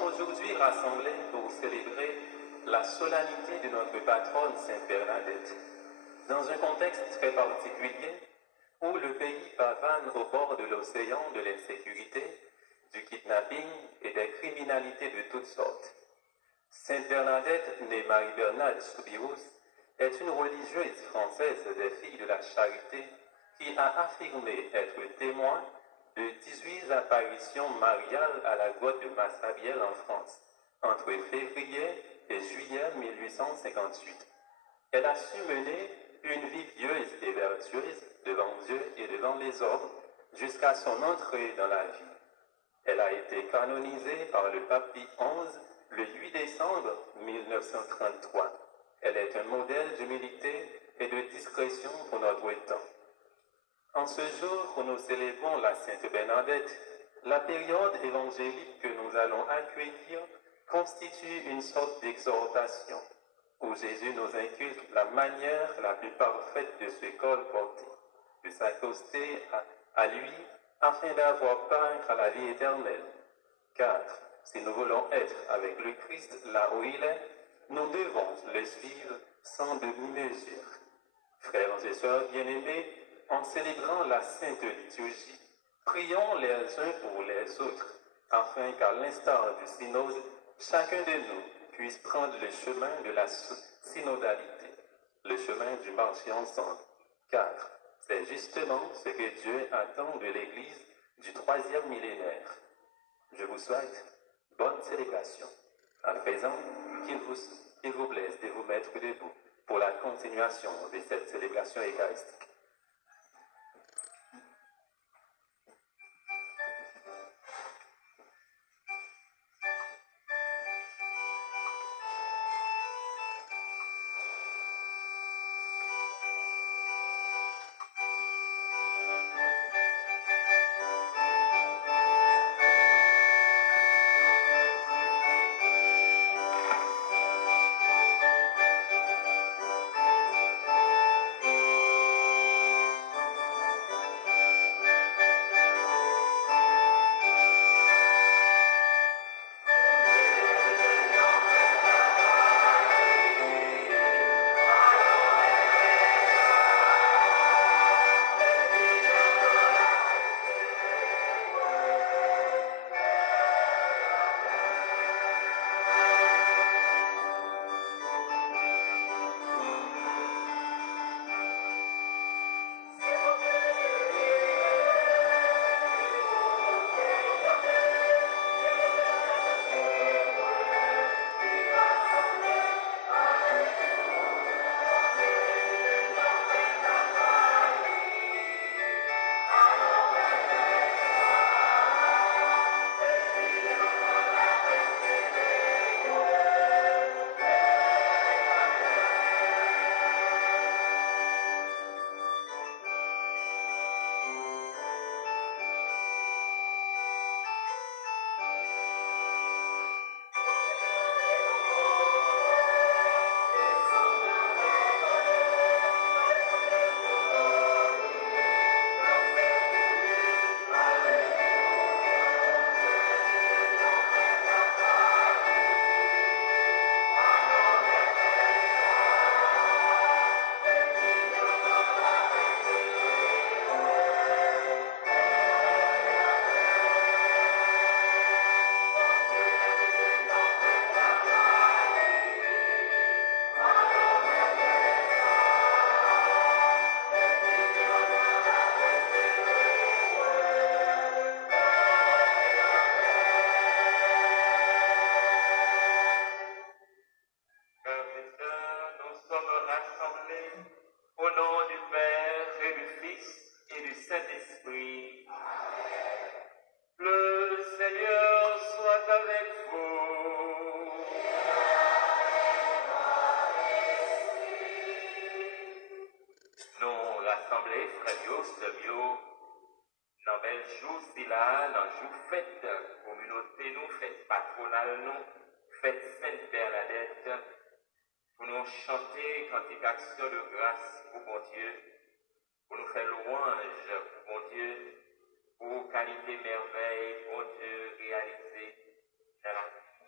sommes aujourd'hui rassemblés pour célébrer la solennité de notre patronne Sainte Bernadette, dans un contexte très particulier où le pays pavane au bord de l'océan de l'insécurité, du kidnapping et des criminalités de toutes sortes. Sainte Bernadette, née Marie-Bernade Soubirous, est une religieuse française des Filles de la Charité qui a affirmé être témoin de 18 apparitions mariales à la grotte de Massabielle en France, entre février et juillet 1858. Elle a su mener une vie pieuse et vertueuse devant Dieu et devant les hommes jusqu'à son entrée dans la vie. Elle a été canonisée par le pape Pie XI le 8 décembre 1933. Elle est un modèle d'humilité et de discrétion pour notre temps. En ce jour où nous célébrons la Sainte Bernadette, la période évangélique que nous allons accueillir constitue une sorte d'exhortation où Jésus nous inculque la manière la plus parfaite de se colporter, de s'accoster à lui afin d'avoir part à la vie éternelle. Car si nous voulons être avec le Christ là où il est, nous devons le suivre sans demi-mesure. Frères et sœurs bien-aimés, en célébrant la Sainte Liturgie, prions les uns pour les autres, afin qu'à l'instar du synode, chacun de nous puisse prendre le chemin de la synodalité, le chemin du marché ensemble, car c'est justement ce que Dieu attend de l'Église du 3e millénaire. Je vous souhaite bonne célébration. À présent, qu'il vous plaise de vous mettre debout pour la continuation de cette célébration eucharistique. Chanter cantication de grâce pour bon Dieu, pour nous faire louange pour bon Dieu, pour qualité merveille, bon Dieu réalisé dans la vie.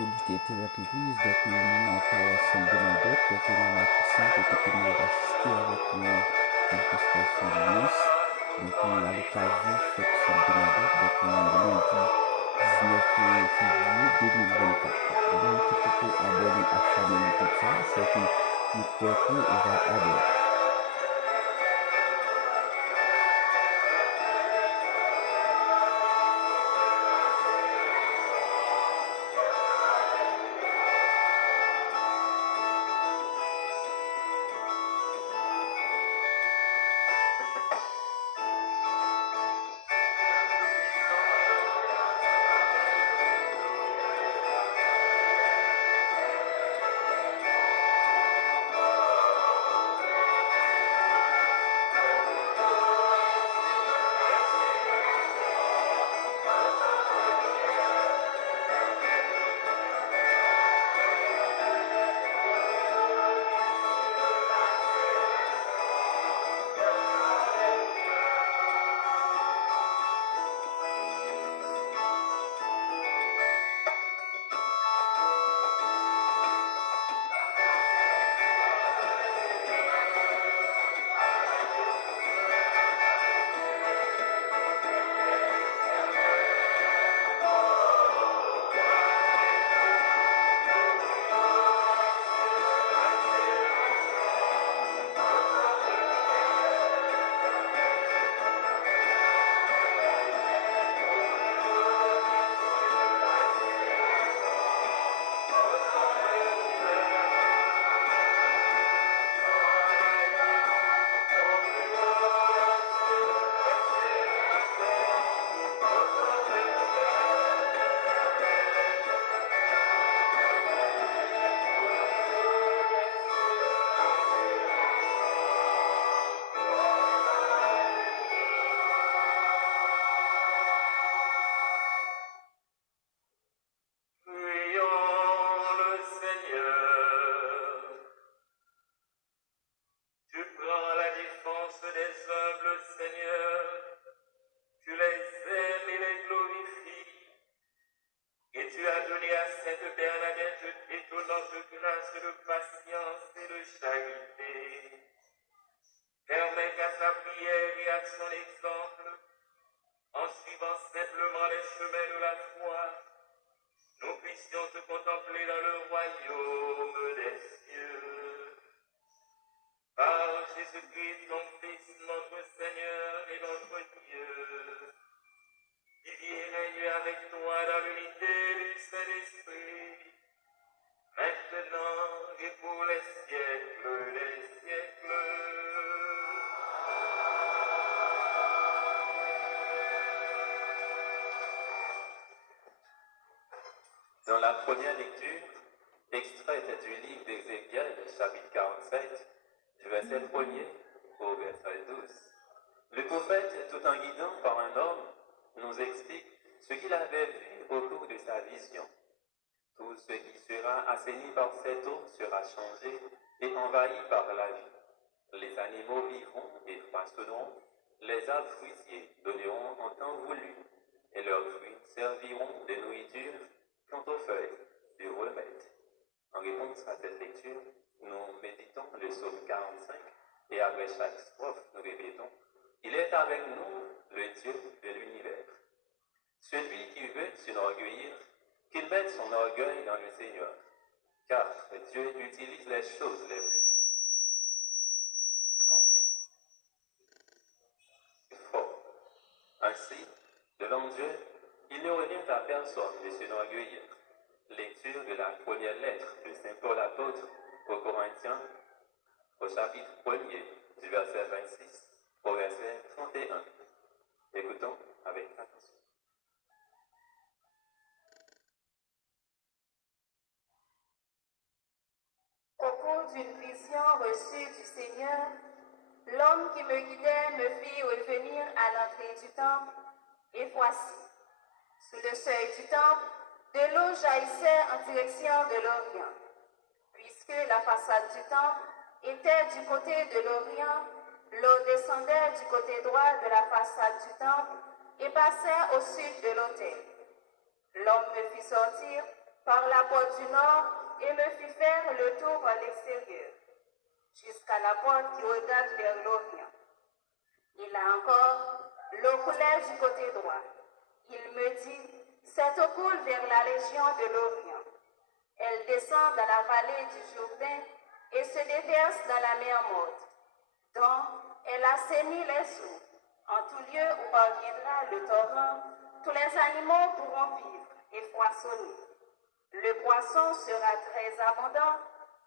Audite téléactrice, donc nous avons encore Saint-Bernadette, donc nous avons Christian, que nous avons assisté avec nous dans l'expression Louis. Donc à l'occasion de Saint-Bernadette, donc lundi 19 février 2024. Donc tout pour aborder à famille tout ça, c'est que nous peut va aborder. donner à Sainte Bernadette étonnante grâce de patience et de charité. Permet qu'à sa prière et à son exemple, en suivant simplement les chemins de la foi, nous puissions te contempler dans le royaume des cieux. Par Jésus-Christ, ton Fils, notre Seigneur et notre Dieu, qui vit et règne avec toi dans l'unité du Saint-Esprit, maintenant et pour les siècles des siècles. Dans la première lecture, extraite du livre d'Ézéchiel, chapitre 47, du verset 1er au verset 12, le prophète, tout en guidant par un homme, nous explique ce qu'il avait vu au cours de sa vision. Tout ce qui sera assaini par cette eau sera changé et envahi par la vie. Les animaux vivront et moissonneront, les arbres fruitiers donneront en temps voulu, et leurs fruits serviront de nourriture quant aux feuilles du remède. En réponse à cette lecture, nous méditons le psaume 45 et après chaque strophe, nous répétons « Il est avec nous, le Dieu de l'univers ». Celui qui veut s'enorgueillir, qu'il mette son orgueil dans le Seigneur, car Dieu utilise les choses les plus fortes. Ainsi, devant Dieu, il ne revient à personne de s'enorgueillir. Lecture de la première lettre de Saint Paul apôtre aux Corinthiens, au chapitre 1er, du verset 26 au verset 31. Écoutons avec attention. Au cours d'une vision reçue du Seigneur, l'homme qui me guidait me fit revenir à l'entrée du temple, et voici, sous le seuil du temple, de l'eau jaillissait en direction de l'Orient. Puisque la façade du temple était du côté de l'Orient, l'eau descendait du côté droit de la façade du temple et passait au sud de l'autel. L'homme me fit sortir par la porte du nord et me fit faire le tour à l'extérieur, jusqu'à la porte qui regarde vers l'Orient. Et là encore, l'eau coulait du côté droit. Il me dit, cette eau coule vers la région de l'Orient. Elle descend dans la vallée du Jourdain et se déverse dans la mer morte, dont elle assainit les eaux. En tout lieu où parviendra le torrent, tous les animaux pourront vivre et foisonner. Le poisson sera très abondant,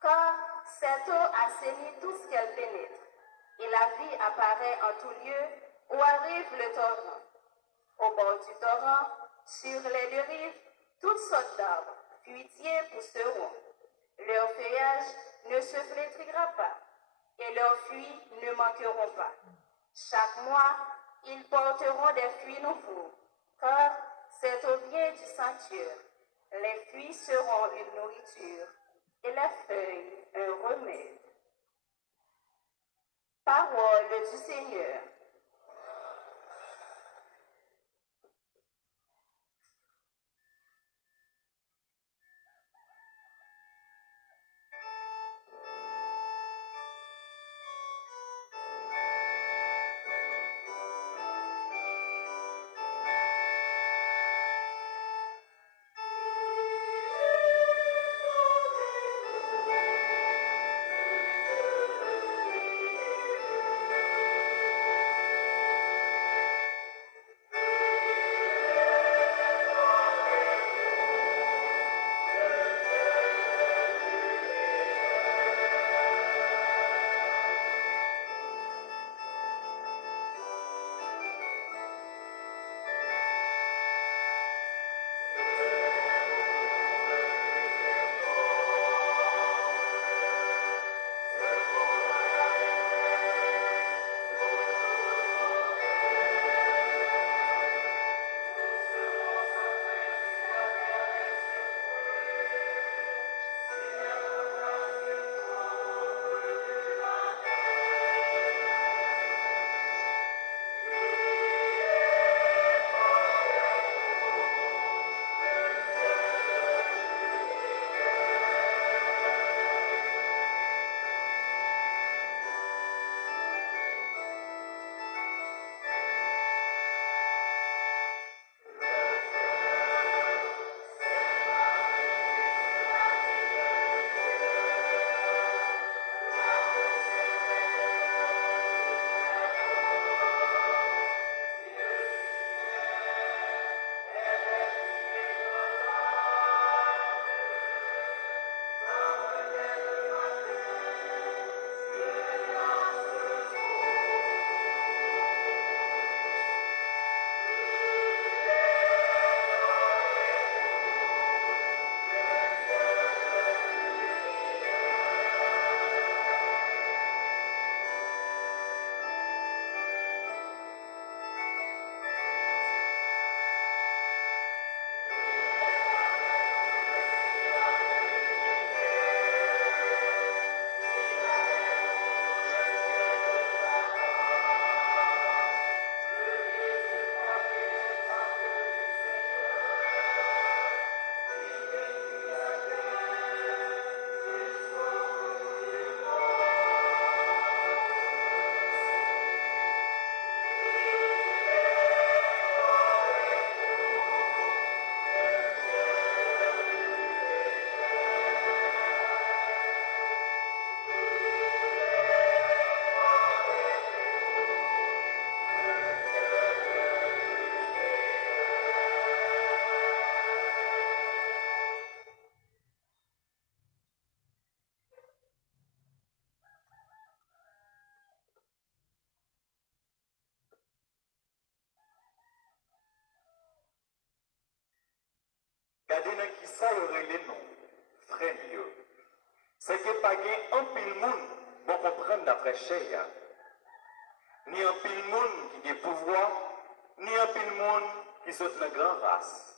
car cette eau assainit tout ce qu'elle pénètre, et la vie apparaît en tout lieu où arrive le torrent. Au bord du torrent, sur les deux rives, toutes sortes d'arbres, fruitiers pousseront. Leur feuillage ne se flétrira pas, et leurs fruits ne manqueront pas. Chaque mois, ils porteront des fruits nouveaux, car c'est au bien du sanctuaire. Les fruits seront une nourriture, et les feuilles un remède. Parole du Seigneur. Gardez dans qui ça aurait les noms, frère mieux. C'est que pas un pile monde pour comprendre d'après Cheya. Ni un pile monde qui a pouvoir, ni un pile monde qui saute dans grande race.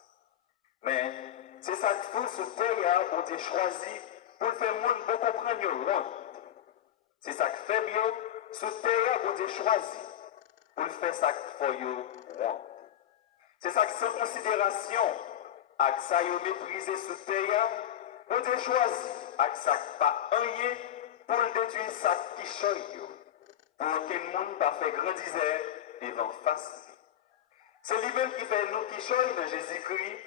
Mais c'est ça qu'il faut sur terre pour Dieu choisi pour faire monde pour comprendre le c'est ça que fait bien sur terre pour Dieu choisi pour faire ça qu'il faut c'est ça que sans considération avec ça yo méprisé sur terre pour Dieu choisi avec ça pas rien pour détruire ça qui choye pour que le monde pas fait grandir devant face. C'est lui-même qui fait nous qui choye dans Jésus-Christ.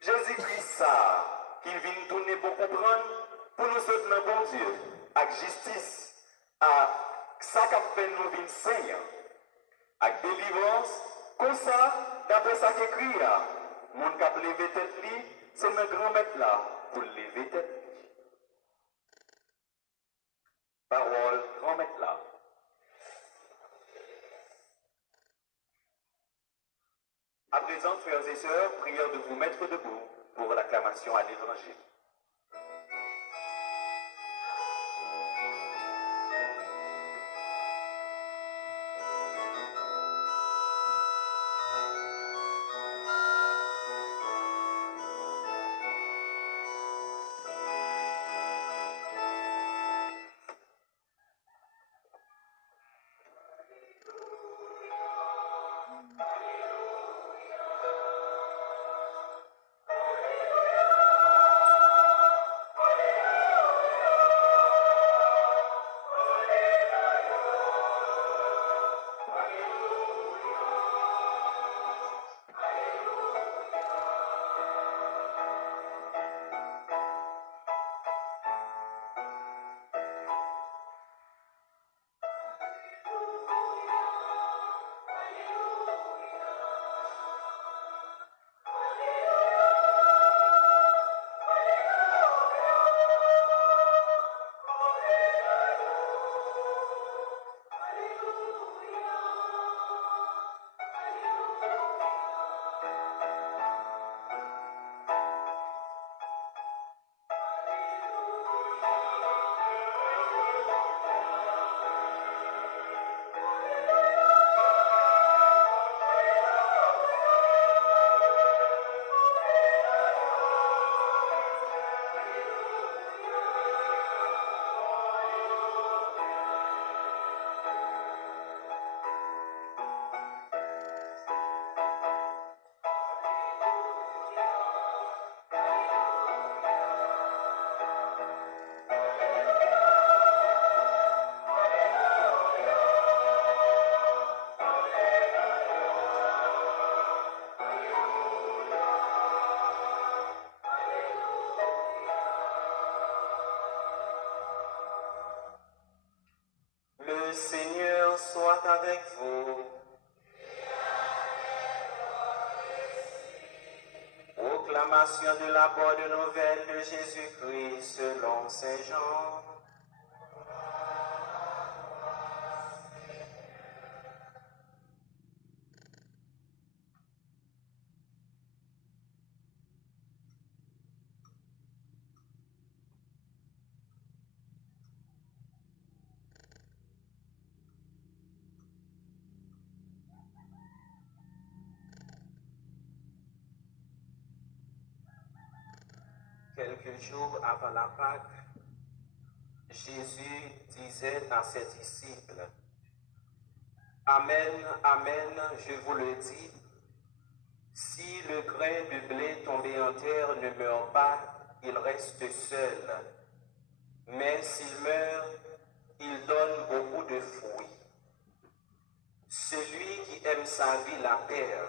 Jésus-Christ ça qu'il vient tourner pour comprendre pour nous soutenir dans bon Dieu avec justice à ça qu'a fait nous vins saints avec délivrance comme ça d'après ça qu'écrit là mon cap lever tête li c'est notre grand maître là pour lever tête li parole grand maître là. À présent, frères et sœurs, prière de vous mettre debout pour l'acclamation à l'Évangile. Le Seigneur soit avec vous. Proclamation de la bonne nouvelle de Jésus-Christ selon Saint Jean. Quelques jours avant la Pâque, Jésus disait à ses disciples, « Amen, amen, je vous le dis, si le grain de blé tombé en terre ne meurt pas, il reste seul. Mais s'il meurt, il donne beaucoup de fruits. Celui qui aime sa vie la perd.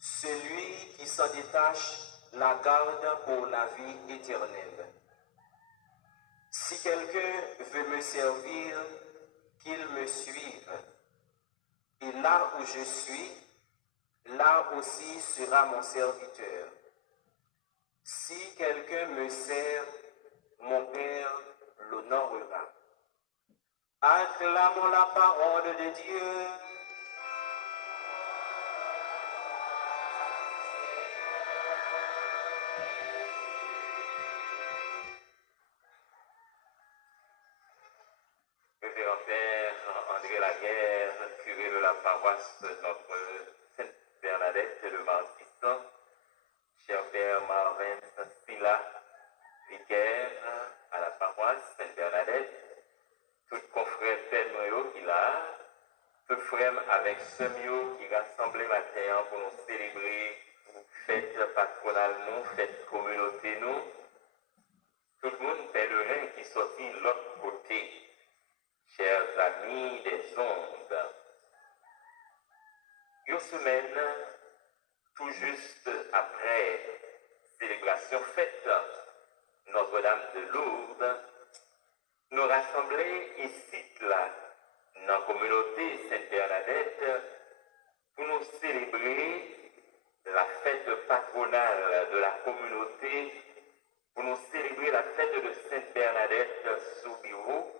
Celui qui s'en détache la garde pour la vie éternelle. Si quelqu'un veut me servir, qu'il me suive. Et là où je suis, là aussi sera mon serviteur. Si quelqu'un me sert, mon Père l'honorera. Acclamons la parole de Dieu. la guerre, curé de la paroisse Notre Sainte-Bernadette de Martissant, cher Père Marvin Saint-Sila, vicaire à la paroisse Sainte-Bernadette, tout confrère Père Noël qui l'a, tout frère avec ce mieux qui rassemblait matin pour nous célébrer fête patronale nous, fête communauté nous, tout le monde pèlerin qui sortit de l'autre côté, chers amis des ondes. Une semaine, tout juste après célébration fête Notre-Dame de Lourdes, nous rassembler ici là, dans la communauté Sainte-Bernadette, pour nous célébrer la fête patronale de la communauté, pour nous célébrer la fête de Sainte-Bernadette sous bureau,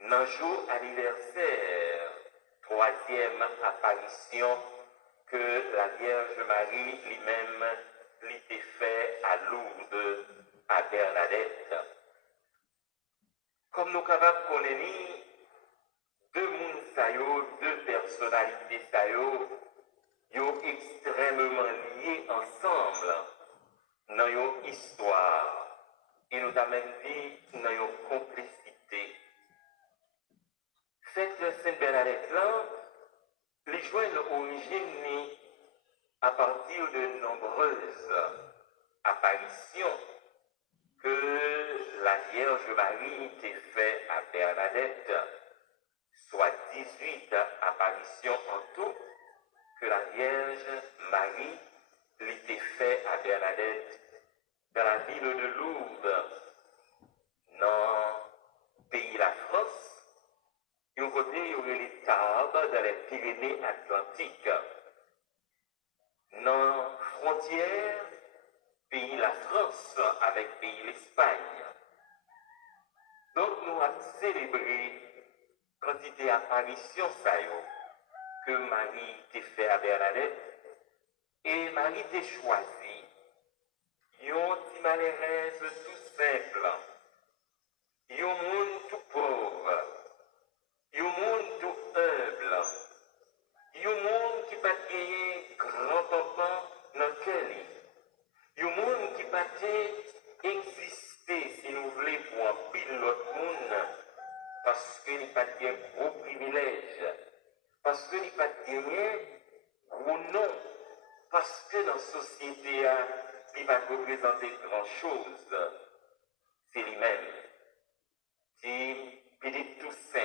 dans le jour anniversaire, 3e apparition que la Vierge Marie lui-même l'était fait à Lourdes, à Bernadette. Comme nous sommes capables de connaître deux mondes, deux personnalités, sont extrêmement liés ensemble dans une histoire et nous avons même dit dans une complicité. Fête Sainte-Bernadette là, les joint l'origine à partir de nombreuses apparitions que la Vierge Marie était faite à Bernadette, soit 18 apparitions en tout, que la Vierge Marie l'était faite à Bernadette dans la ville de Lourdes, dans le pays de la France. D'un côté, il y aurait les Tarbes dans les Pyrénées-Atlantiques. Dans la frontière, pays de la France avec pays de l'Espagne. Donc, nous avons célébré quantité d'apparitions que Marie t'a fait à Bernadette. Et Marie t'a choisi. Yon ti malheureuse tout simple. Yon monde tout pauvre. Yon monde tout humble. Yon monde qui pas gagné grand-papa dans quel lit. Yon monde qui pas exister, si nous voulons, pour un pile l'autre monde, parce qu'il n'y a pas de gros privilèges, parce qu'il n'y a pas de gros nom, parce que dans la société, il va représenter grand-chose. C'est lui-même. C'est petit tout simple.